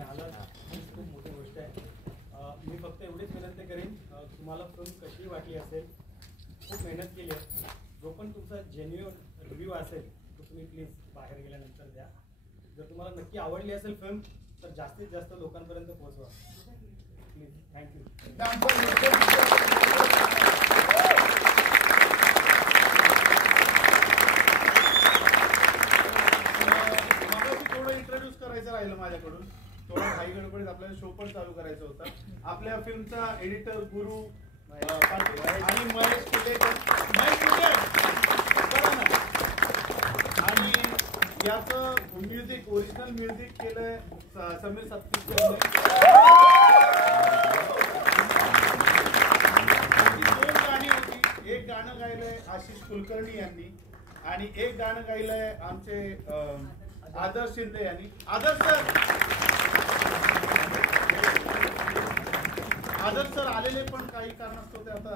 तुम्ही आलात हीच खूप मोठी गोष्ट आहे. मी फक्त एवढीच विनंती करेन, तुम्हाला फिल्म कशी वाटली असेल, खूप मेहनत केली आहे, जो पण तुमचा जेन्युइन रिव्ह्यू असेल तो तुम्ही प्लीज बाहेर गेल्यानंतर द्या. जर तुम्हाला नक्की आवडली असेल फिल्म तर जास्तीत जास्त लोकांपर्यंत पोहोचवा प्लीज. थँक्यू. थोडं इंट्रोड्यूस करायचं राहिलं माझ्याकडून, थोडं काही गडबडीत आपल्याला शो पण चालू करायचा होता. आपल्या फिल्मचा एडिटर गुरु आणि महेश आणि याचं म्युझिक, ओरिजिनल म्युझिक केलंय समीर सातपुते. दोन गाणी होती, एक गाणं गायलंय आशिष कुलकर्णी यांनी आणि एक गाणं गायलंय आमचे आदर्श शिंदे यांनी. आदर्श सर आलेले पण काही कारणास्तव ते आता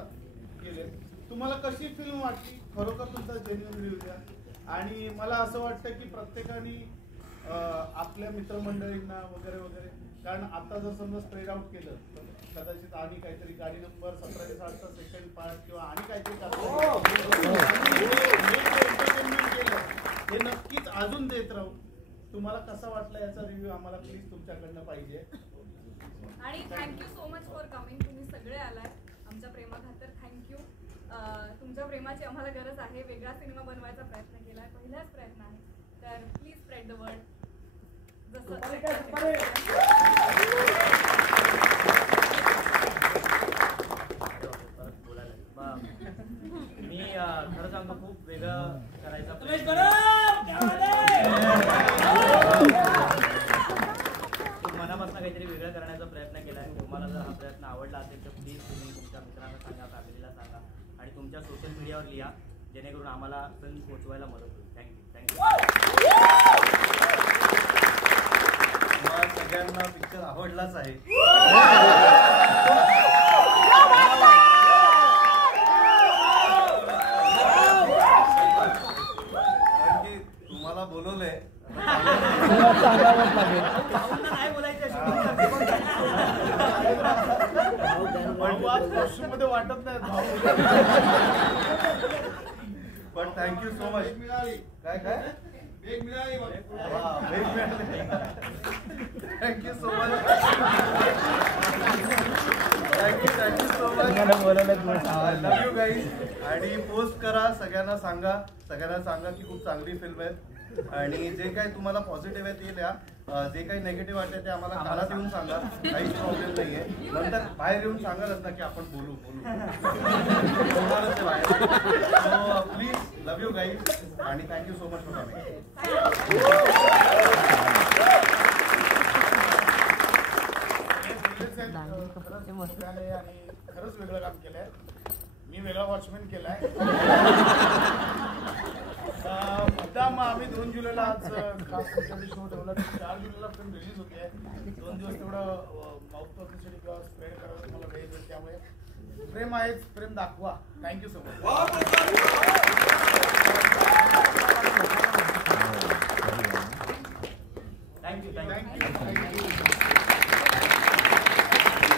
गेले. तुम्हाला कशी फिल्म वाटली, खरोखर तुमचा जेन्युइन रिव्ह्यू द्या. आणि मला असं वाटतं की प्रत्येकाने आपल्या मित्रमंडळींना वगैरे वगैरे, कारण आता जर समजा स्प्रेड आउट केलं तर कदाचित आणि काहीतरी गाडी नंबर 1760चा सेकंड पार्ट किंवा आणि काहीतरी एंटरटेनमेंट केलं हे नक्कीच अजून देत राहू. तुम्हाला कसा वाटला याचा रिव्ह्यू आम्हाला प्लीज तुमच्याकडनं पाहिजे. आणि thank you so much for coming. तुम्ही सगळे आलाय आमच्या प्रेमाखातर. थँक्यू. तुमच्या प्रेमाची आम्हाला गरज आहे. वेगळा सिनेमा बनवायचा प्रयत्न केलाय, पहिलाच प्रयत्न आहे, तर प्लीज स्प्रेड द वर्ड. मी खरं सांगतो खूप वेगळं करायचा मनापासून काहीतरी वेगळं करण्याचा प्रयत्न केला आहे. तुम्हाला जर हा प्रयत्न आवडला असेल तर प्लीज तुम्ही तुमच्या मित्रांना सांगा, फॅमिलीला सांगा आणि तुमच्या सोशल मीडियावर लिहा, जेणेकरून आम्हाला फिल्म पोहोचवायला मदत होईल. थँक्यू. सगळ्यांना पिक्चर आवडलाच आहे. तुम्हाला बोलवलंय नाही बोलायचं मध्ये वाटत नाही पण थँक्यू सो मच. काय काय वेग मिळाली. Thank you so much. Thank you so much. Love you guys. आणि पोस्ट करा, सगळ्यांना सांगा की खूप चांगली फिल्म आहे. आणि जे काही तुम्हाला पॉझिटिव्ह आहे ते लिहा, जे काही नेगेटिव्ह वाटते ते आम्हाला कानात येऊन सांगा, काहीच प्रॉब्लेम नाही आहे. नंतर बाहेर येऊन सांगालच ना की आपण बोलू बोलणारच आहे बाहेर. So please love you guys आणि thank you so much for coming. आणि खरंच वेगळं काम केलंय. मी वेगळा वॉचमॅन केलाय. मुद्दाम आम्ही 2 जुलैला आज खास शो ठेवला. 4 जुलैला फिल्म रिलीज होते. 2 दिवस तेवढं माउथ पब्लिसिटी किंवा स्प्रेड करायला मला वेळ देईल. त्यामुळे प्रेम आहेच, प्रेम दाखवा. Thank you so much. थँक्यू.